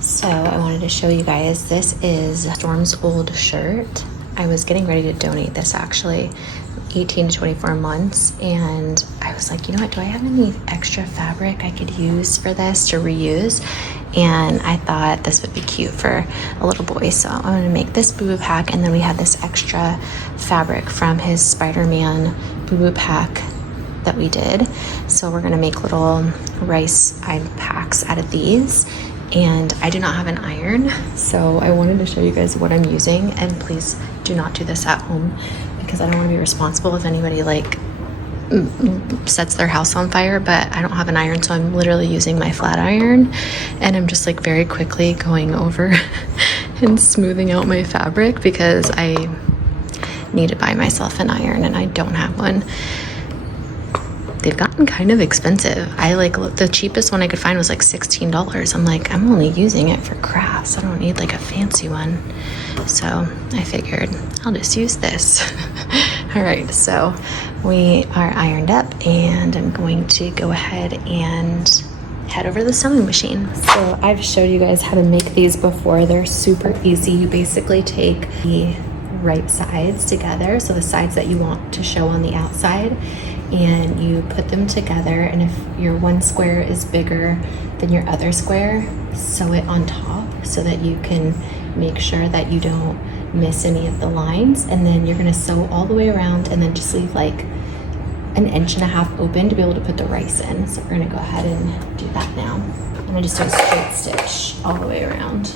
So I wanted to show you guys, this is Storm's old shirt. I was getting ready to donate this actually, 18 to 24 months, and I was like, you know what, do I have any extra fabric I could use for this to reuse? And I thought this would be cute for a little boy, so I'm gonna make this boo boo pack, and then we had this extra fabric from his Spider-Man boo boo pack that we did. So we're gonna make little rice packs out of these. And I do not have an iron, so I wanted to show you guys what I'm using, and please do not do this at home because I don't want to be responsible if anybody like sets their house on fire. But I don't have an iron, so I'm literally using my flat iron, and I'm just like very quickly going over and smoothing out my fabric because I need to buy myself an iron and I don't have one. They've gotten kind of expensive. I like the cheapest one I could find was like $16. I'm like, I'm only using it for crafts. I don't need like a fancy one. So I figured I'll just use this. All right, so we are ironed up and I'm going to go ahead and head over to the sewing machine. So I've showed you guys how to make these before. They're super easy. You basically take the right sides together, so the sides that you want to show on the outside, and you put them together, and if your one square is bigger than your other square, sew it on top so that you can make sure that you don't miss any of the lines. And then you're going to sew all the way around and then just leave like an inch and a half open to be able to put the rice in. So we're going to go ahead and do that now. I'm going to just do a straight stitch all the way around.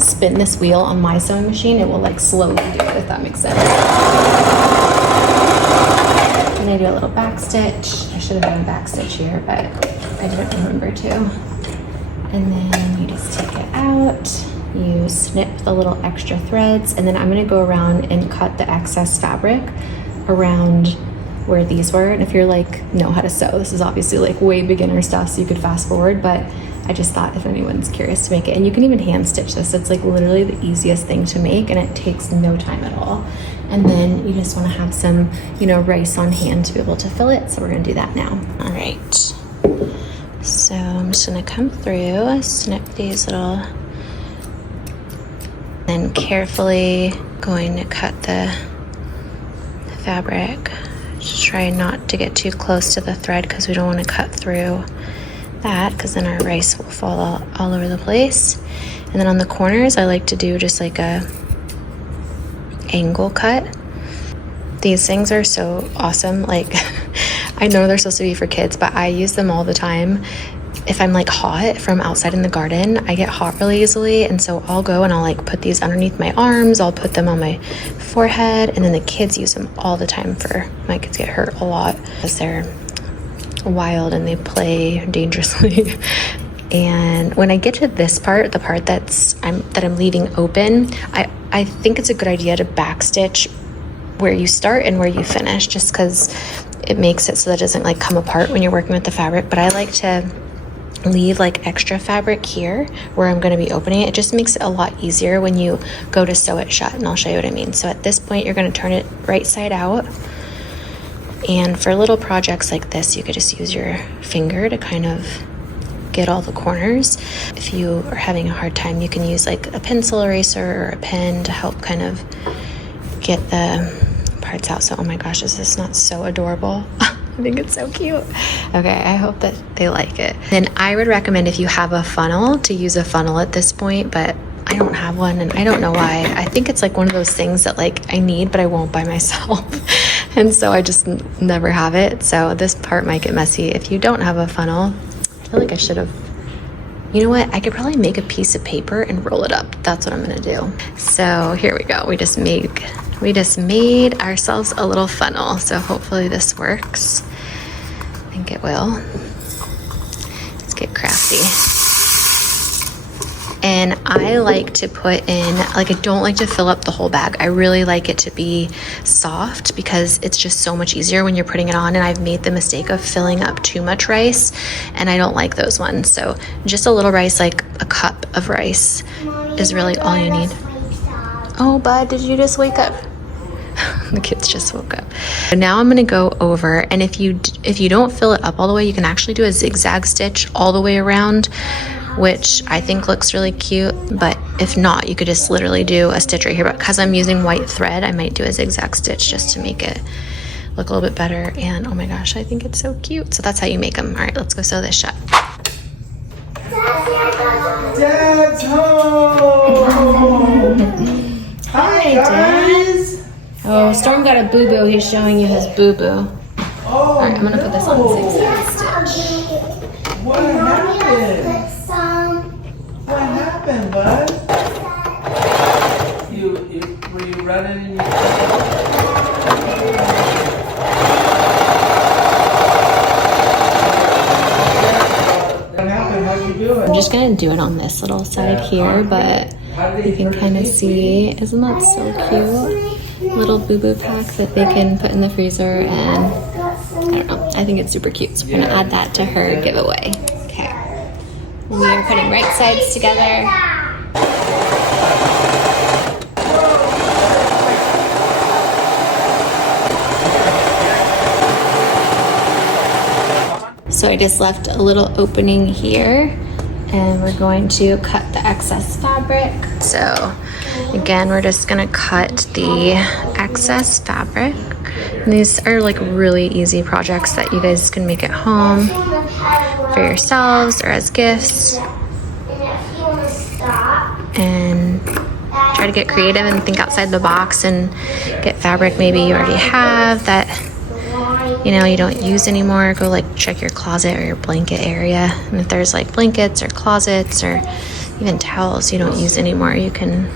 Spin this wheel on my sewing machine, it will like slowly do it, if that makes sense. And I do a little back stitch. I should have done a back stitch here, but I didn't remember to. And then you just take it out, you snip the little extra threads, and then I'm gonna go around and cut the excess fabric around where these were. And if you're like, know how to sew, this is obviously like way beginner stuff, so you could fast forward, but I just thought if anyone's curious to make it, and you can even hand stitch this. It's like literally the easiest thing to make, and it takes no time at all. And then you just want to have some, you know, rice on hand to be able to fill it. So we're gonna do that now. All right. So I'm just gonna come through, snip these little, then carefully going to cut the fabric. Just try not to get too close to the thread because we don't want to cut through that, because then our rice will fall all over the place. And then on the corners I like to do just like a angle cut. These things are so awesome. Like I know they're supposed to be for kids, but I use them all the time. If I'm like hot from outside in the garden, I get hot really easily, and so I'll go and I'll like put these underneath my arms, I'll put them on my forehead, and then the kids use them all the time. My kids get hurt a lot because they're wild and they play dangerously. And when I get to this part, the part that I'm leaving open, I think it's a good idea to backstitch where you start and where you finish, just because it makes it so that it doesn't like come apart when you're working with the fabric. But I like to leave like extra fabric here where I'm going to be opening it. It just makes it a lot easier when you go to sew it shut, and I'll show you what I mean. So at this point you're going to turn it right side out. And for little projects like this, you could just use your finger to kind of get all the corners. If you are having a hard time, you can use like a pencil eraser or a pen to help kind of get the parts out. So, oh my gosh, is this not so adorable? I think it's so cute. Okay, I hope that they like it. Then I would recommend, if you have a funnel, to use a funnel at this point, but I don't have one and I don't know why. I think it's like one of those things that like I need, but I won't by myself. And so I just never have it. So this part might get messy. If you don't have a funnel, I feel like I should have, you know what? I could probably make a piece of paper and roll it up. That's what I'm gonna do. So here we go. We just made ourselves a little funnel. So hopefully this works. I think it will. Let's get crafty. And I like to put in, like, I don't like to fill up the whole bag. I really like it to be soft because it's just so much easier when you're putting it on. And I've made the mistake of filling up too much rice, and I don't like those ones. So just a little rice, like a cup of rice, is really all you need. Oh, bud, did you just wake up? The kids just woke up. And now I'm gonna go over, and if you don't fill it up all the way, you can actually do a zigzag stitch all the way around, which I think looks really cute. But if not, you could just literally do a stitch right here. But because I'm using white thread, I might do a zigzag stitch just to make it look a little bit better. And oh my gosh, I think it's so cute. So that's how you make them. All right, let's go sew this shut. Dad's home! Hi, guys! Oh, Storm got a boo-boo. He's showing you his boo-boo. All right, I'm gonna put this on zigzag stitch. What happened? What happened, bud? Were you running in your I'm just gonna do it on this little side here, but you can kind of see, isn't that so cute? Little boo-boo pack that they can put in the freezer, and I don't know, I think it's super cute. So we're gonna add that to her giveaway. Okay, we are putting right sides together. So I just left a little opening here, and we're going to cut the excess fabric. So again, we're just gonna cut the excess fabric. And these are like really easy projects that you guys can make at home for yourselves or as gifts. And try to get creative and think outside the box and get fabric maybe you already have that you know you don't use anymore. Go like check your closet or your blanket area, and if there's like blankets or closets or even towels you don't use anymore, you can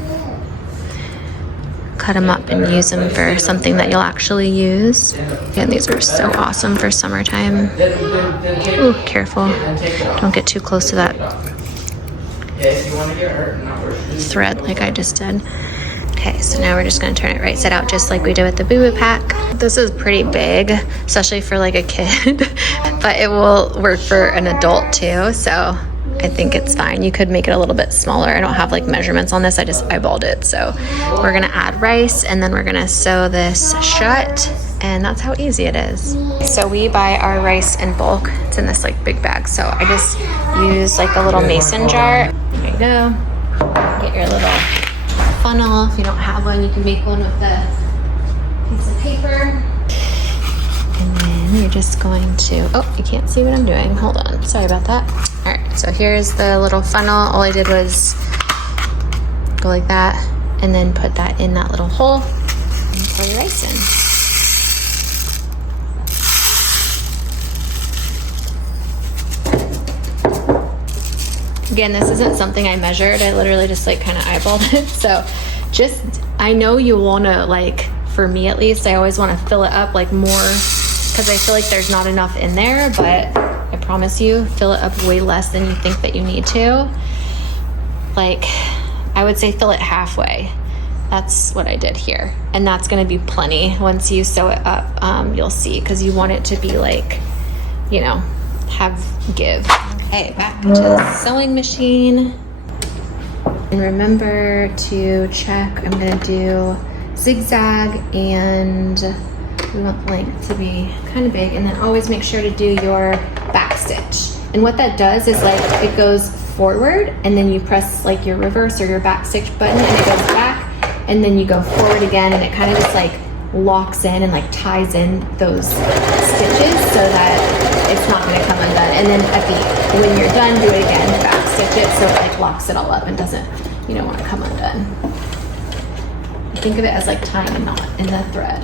cut them up and use them for something that you'll actually use. And these are so awesome for summertime. Ooh, careful, don't get too close to that thread like I just did. Okay, so now we're just gonna turn it right side out just like we did with the Boo Boo pack. This is pretty big, especially for like a kid, but it will work for an adult too, so I think it's fine. You could make it a little bit smaller. I don't have like measurements on this, I just eyeballed it. So we're gonna add rice and then we're gonna sew this shut, and that's how easy it is. So we buy our rice in bulk. It's in this like big bag, so I just use like a little mason jar. There you go. Get your little funnel. If you don't have one, you can make one with the piece of paper. And then you're just going to, oh, you can't see what I'm doing. Hold on, sorry about that. All right, so here's the little funnel. All I did was go like that and then put that in that little hole and pour your rice in. Again, this isn't something I measured. I literally just like kind of eyeballed it. So just, I know you want to like, for me at least, I always want to fill it up like more because I feel like there's not enough in there, but I promise you, fill it up way less than you think that you need to. Like, I would say fill it halfway. That's what I did here. And that's gonna be plenty. Once you sew it up, you'll see, because you want it to be like, you know, have give. Okay, back to the sewing machine. And remember to check, I'm gonna do zigzag, and we want the length to be kind of big, and then always make sure to do your back stitch. And what that does is like it goes forward, and then you press like your reverse or your back stitch button and it goes back, and then you go forward again, and it kind of just like locks in and like ties in those stitches so that it's not going to come undone. And then when you're done, do it again, back stitch it so it like locks it all up and doesn't, you don't want to come undone. Think of it as like tying a knot in the thread.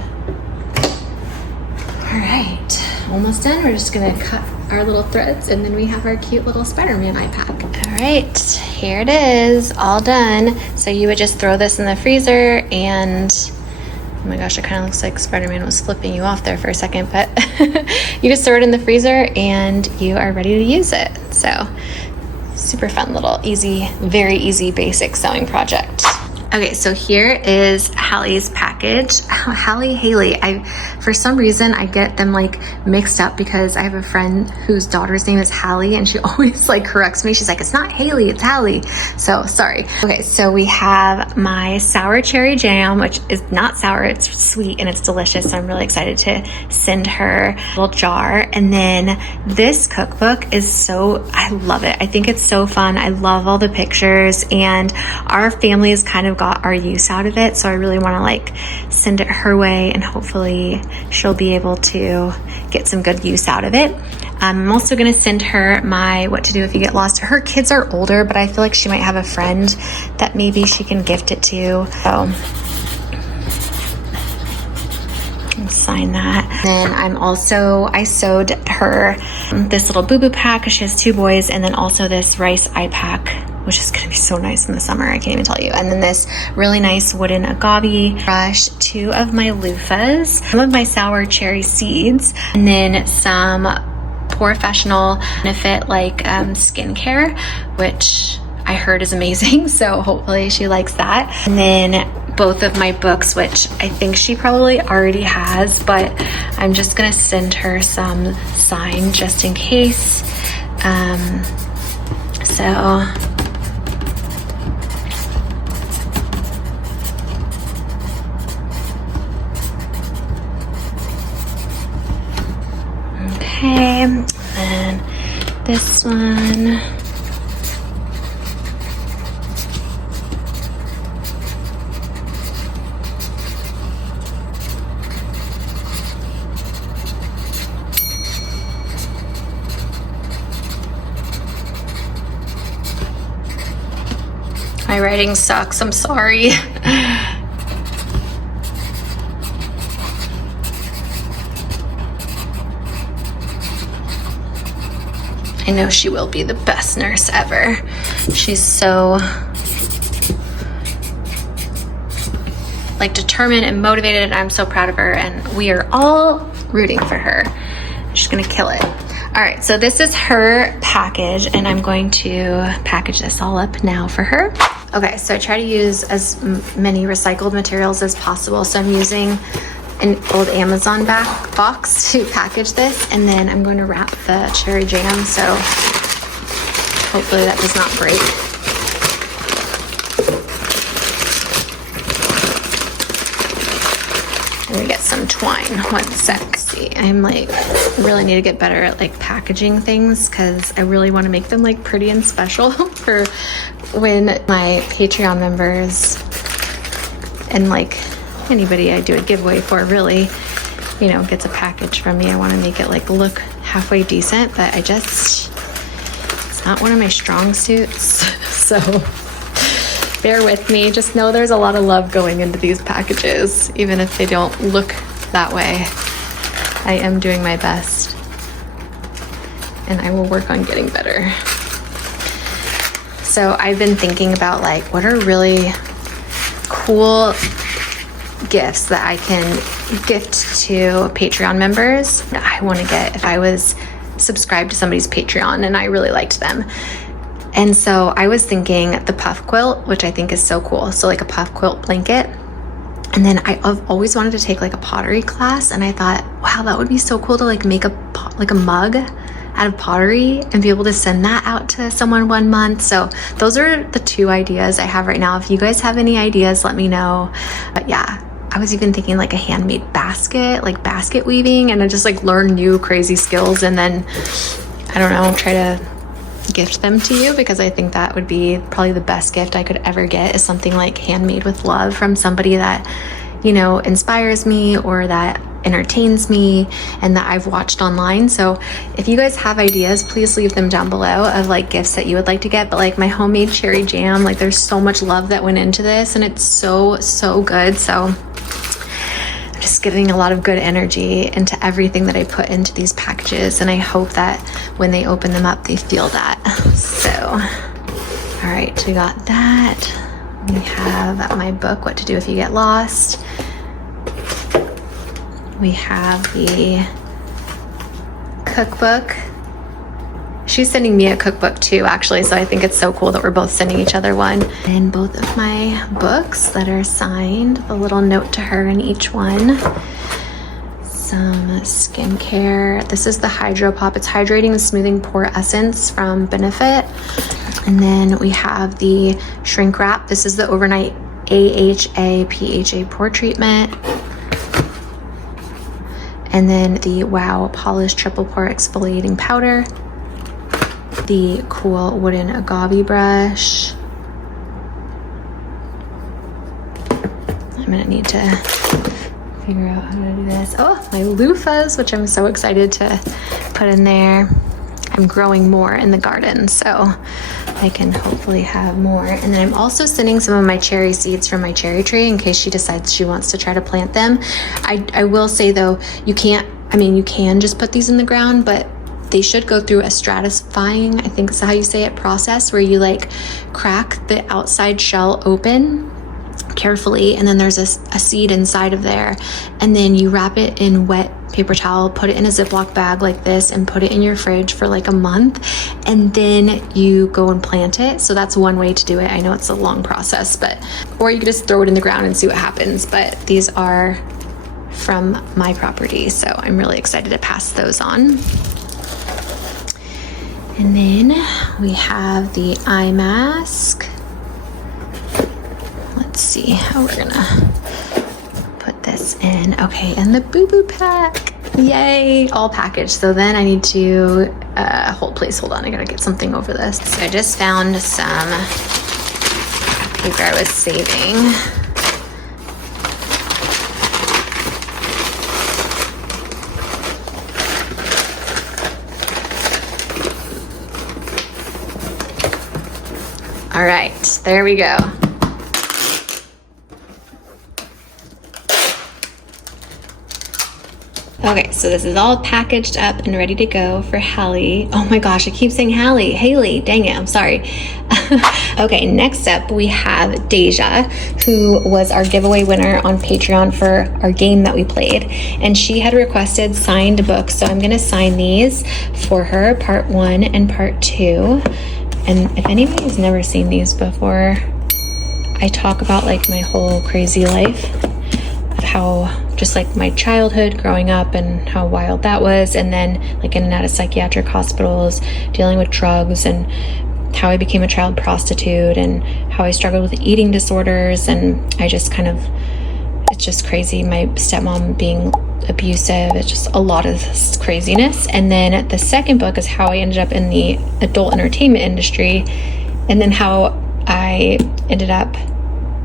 All right, almost done. We're just gonna cut our little threads, and then we have our cute little Spider-Man eye pack. All right, here it is, all done. So you would just throw this in the freezer, and oh my gosh, it kind of looks like Spider-Man was flipping you off there for a second, but you just throw it in the freezer and you are ready to use it. So super fun little easy, very easy basic sewing project. Okay, so here is Hallie's package. package. Hallie Haley. For some reason I get them like mixed up because I have a friend whose daughter's name is Hallie and she always like corrects me. She's like, it's not Haley, it's Hallie. So sorry. Okay, so we have my sour cherry jam, which is not sour, it's sweet and it's delicious. So I'm really excited to send her a little jar. And then this cookbook is I love it. I think it's so fun. I love all the pictures and our family has kind of got our use out of it. So I really want to like send it her way and hopefully she'll be able to get some good use out of it. I'm also going to send her my What to Do If You Get Lost. Her kids are older, but I feel like she might have a friend that maybe she can gift it to. So I'll sign that. Then I sewed her this little boo-boo pack because she has 2 boys, and then also this rice eye pack, which is gonna be so nice in the summer, I can't even tell you. And then this really nice wooden agave brush, 2 of my loofahs, some of my sour cherry seeds, and then some Professional Benefit like skincare, which I heard is amazing. So hopefully she likes that. And then both of my books, which I think she probably already has, but I'm just gonna send her some signed just in case. Okay, and this one. My writing sucks, I'm sorry. I know she will be the best nurse ever. She's so like determined and motivated, and I'm so proud of her, and we are all rooting for her. She's gonna kill it. All right, so this is her package, and I'm going to package this all up now for her. Okay, so I try to use as many recycled materials as possible. So I'm using an old Amazon box to package this, and then I'm going to wrap the cherry jam, so hopefully that does not break. And we get some twine. 1 sec. See, I'm like, really need to get better at like packaging things because I really want to make them like pretty and special for when my Patreon members and like anybody I do a giveaway for really, you know, gets a package from me. I want to make it like look halfway decent, but it's not one of my strong suits. So bear with me. Just know there's a lot of love going into these packages, even if they don't look that way. I am doing my best, and I will work on getting better. So I've been thinking about like, what are really cool gifts that I can gift to Patreon members that I want to get if I was subscribed to somebody's Patreon and I really liked them. And so I was thinking the puff quilt, which I think is so cool. So like a puff quilt blanket. And then I've always wanted to take like a pottery class, and I thought, wow, that would be so cool to like make a mug out of pottery and be able to send that out to someone 1 month. So those are the 2 ideas I have right now. If you guys have any ideas, let me know. But yeah, I was even thinking like a handmade basket, like basket weaving, and I just like learn new crazy skills, and then I don't know, try to gift them to you, because I think that would be probably the best gift I could ever get, is something like handmade with love from somebody that, you know, inspires me or that entertains me and that I've watched online. So if you guys have ideas, please leave them down below of like gifts that you would like to get. But like my homemade cherry jam, like there's so much love that went into this, and it's so good. So I'm just getting a lot of good energy into everything that I put into these packages, and I hope that when they open them up, they feel that. So, all right, we got that. We have my book, What to Do If You Get Lost. We have the cookbook, she's sending me a cookbook too, actually, so I think it's so cool that we're both sending each other one. And both of my books that are signed, a little note to her in each one. Some skincare. This is the Hydro Pop. It's Hydrating and Smoothing Pore Essence from Benefit. And then we have the Shrink Wrap. This is the Overnight AHA PHA Pore Treatment. And then the Wow Polish Triple Pore Exfoliating Powder. The Cool Wooden Agave Brush. I'm gonna need to figure out how to do this. Oh, my loofahs, which I'm so excited to put in there. I'm growing more in the garden, so I can hopefully have more. And then I'm also sending some of my cherry seeds from my cherry tree in case she decides she wants to try to plant them. I will say though, you can't, I mean, you can just put these in the ground, but they should go through a stratifying, I think is how you say it, process where you like crack the outside shell open carefully, and then there's a seed inside of there, and then you wrap it in wet paper towel, put it in a Ziploc bag like this, and put it in your fridge for like a month, and then you go and plant it. So that's one way to do it. I know it's a long process, but or you could just throw it in the ground and see what happens. But these are from my property, so I'm really excited to pass those on. And then we have the eye mask. Let's see how we're gonna put this in. Okay, and the Boo Boo pack. Yay, all packaged. So then I need to hold on, I gotta get something over this. So I just found some paper I was saving. All right, there we go. Okay, so this is all packaged up and ready to go for Hallie. Oh my gosh, I keep saying Hallie. Haley, dang it, I'm sorry. Okay, next up we have Deja, who was our giveaway winner on Patreon for our game that we played. And she had requested signed books, so I'm gonna sign these for her, part 1 and part 2. And if anybody's never seen these before, I talk about like my whole crazy life of how just like my childhood growing up and how wild that was, and then like in and out of psychiatric hospitals, dealing with drugs, and how I became a child prostitute, and how I struggled with eating disorders. And I just kind of, it's just crazy. My stepmom being abusive, it's just a lot of craziness. And then the second book is how I ended up in the adult entertainment industry, and then how I ended up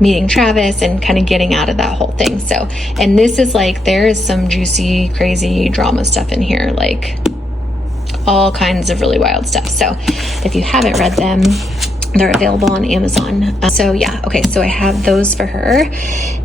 meeting Travis and kind of getting out of that whole thing. So, and this is like, there is some juicy, crazy drama stuff in here, like all kinds of really wild stuff. So if you haven't read them, they're available on Amazon. So yeah, okay, so I have those for her.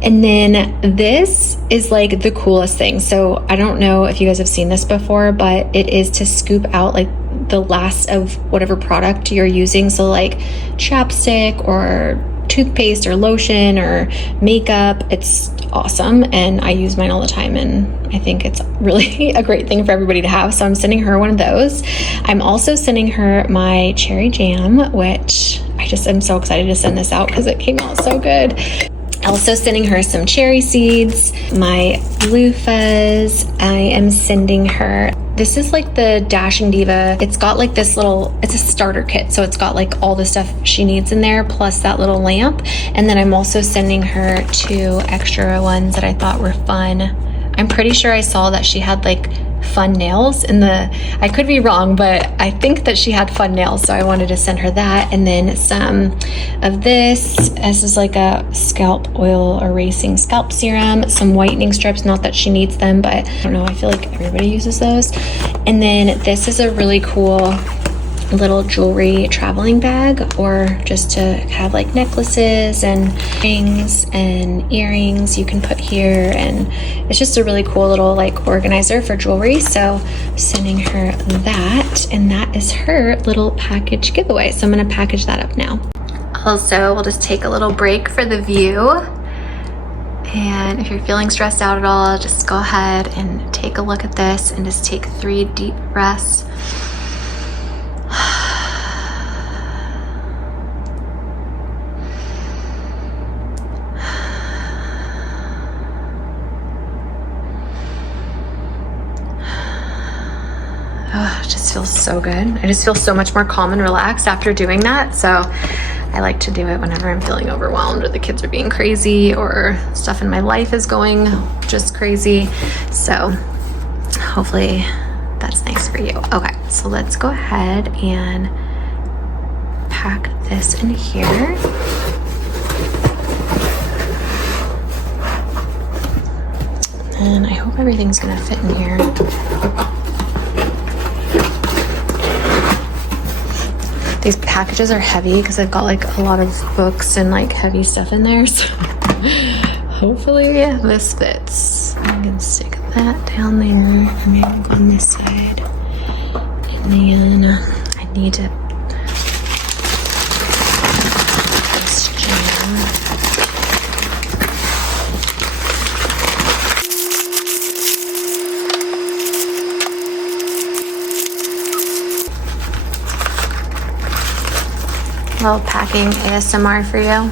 And then this is like the coolest thing. So I don't know if you guys have seen this before, but it is to scoop out like the last of whatever product you're using. So like chapstick or toothpaste or lotion or makeup. It's awesome, and I use mine all the time, and I think it's really a great thing for everybody to have. So I'm sending her one of those. I'm also sending her my cherry jam, which I just am so excited to send this out because it came out so good. Also sending her some cherry seeds, my loofahs. I am sending her, this is like the Dashing Diva. It's got like this little, it's a starter kit. So it's got like all the stuff she needs in there, plus that little lamp. And then I'm also sending her 2 extra ones that I thought were fun. I'm pretty sure I saw that she had like fun nails in the, I could be wrong, but I think that she had fun nails, so I wanted to send her that. And then some of this is like a scalp oil erasing scalp serum, some whitening strips, not that she needs them, but I don't know, I feel like everybody uses those. And then this is a really cool little jewelry traveling bag, or just to have like necklaces and rings and earrings you can put here, and it's just a really cool little like organizer for jewelry. So sending her that, and that is her little package giveaway. So I'm going to package that up now. Also, we'll just take a little break for the view, and if you're feeling stressed out at all, just go ahead and take a look at this and just take 3 deep breaths. Oh, it just feels so good. I just feel so much more calm and relaxed after doing that. So I like to do it whenever I'm feeling overwhelmed or the kids are being crazy or stuff in my life is going just crazy. So hopefully that's nice for you. Okay, so let's go ahead and pack this in here. And I hope everything's gonna fit in here. These packages are heavy because I've got like a lot of books and like heavy stuff in there. So hopefully this fits. I can stick that down there and maybe on this side. And then I need to put this jam. Little packing ASMR for you.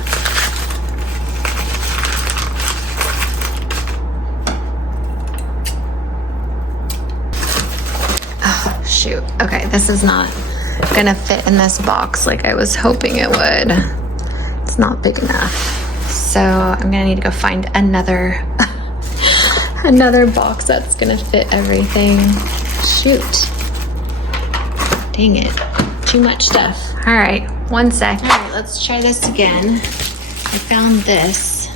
Oh, shoot. Okay, this is not gonna fit in this box like I was hoping it would. It's not big enough. So I'm gonna need to go find another another box that's gonna fit everything. Shoot. Dang it. Too much stuff. All right, one sec. All right, let's try this again. I found this.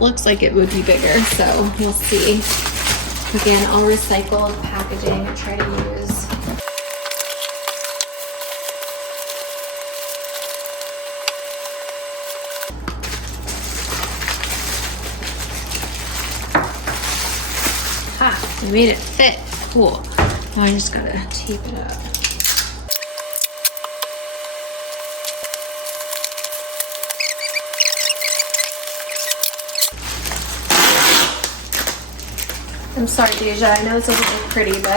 Looks like it would be bigger, so we'll see. Again, all recycled packaging. I try to use. Ha, we made it fit. Cool. Now I just gotta tape it up. I'm sorry, Deja. I know it doesn't look pretty, but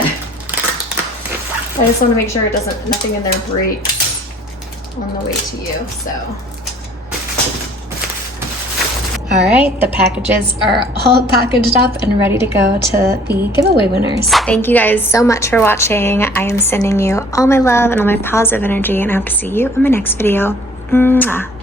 I just want to make sure it doesn't, nothing in there breaks on the way to you, so. All right, the packages are all packaged up and ready to go to the giveaway winners. Thank you guys so much for watching. I am sending you all my love and all my positive energy, and I hope to see you in my next video. Mwah.